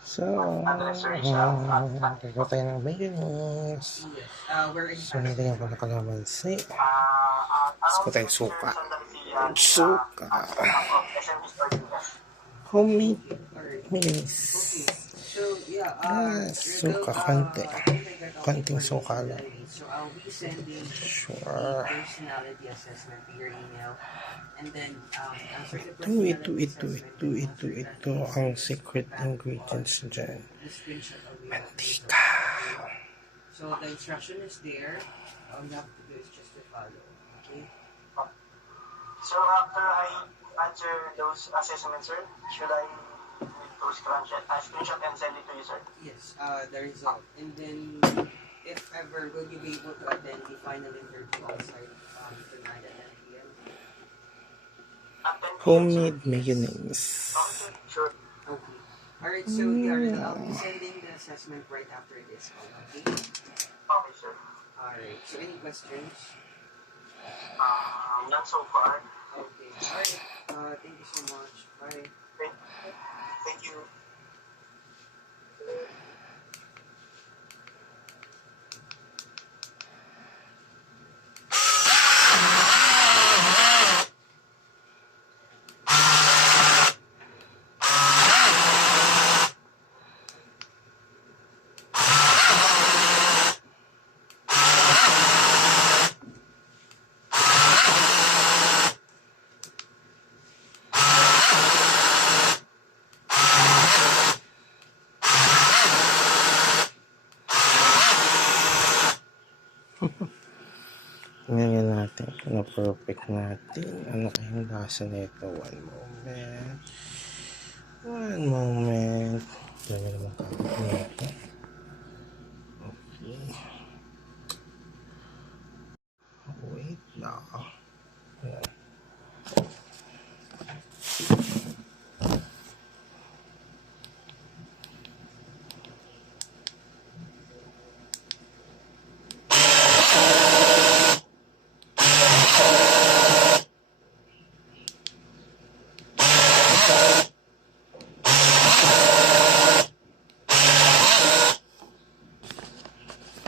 So, gagawa tayo ng mayonnaise. So, nilagyan ko na kalamansi. Tapos ko tayo suka. Suka. Homemade mayonnaise. Suka konti. Konting suka lang. Sure. Ito ang secret ingredients dyan. Mantika. So the instruction is there. All you have to do is just to follow. Okay? So after I answer those assessments, sir, should I make those screenshot and send it to you, sir? Yes, the result. And then, if ever, will you be able to attend the final interview outside tonight at 10 p.m.? Homemade mayonnaise. Okay, sure. Okay. Alright, so I'll be sending the assessment right after this call, okay? Okay, sir. Alright, so any questions? None so far. Okay, alright. Thank you so much. Bye. Thank you. Ngayon natin, na-perfect natin. Ano kayong lasa nito? One moment. Dami naman kapit nito. Okay. Wait na. Ayan.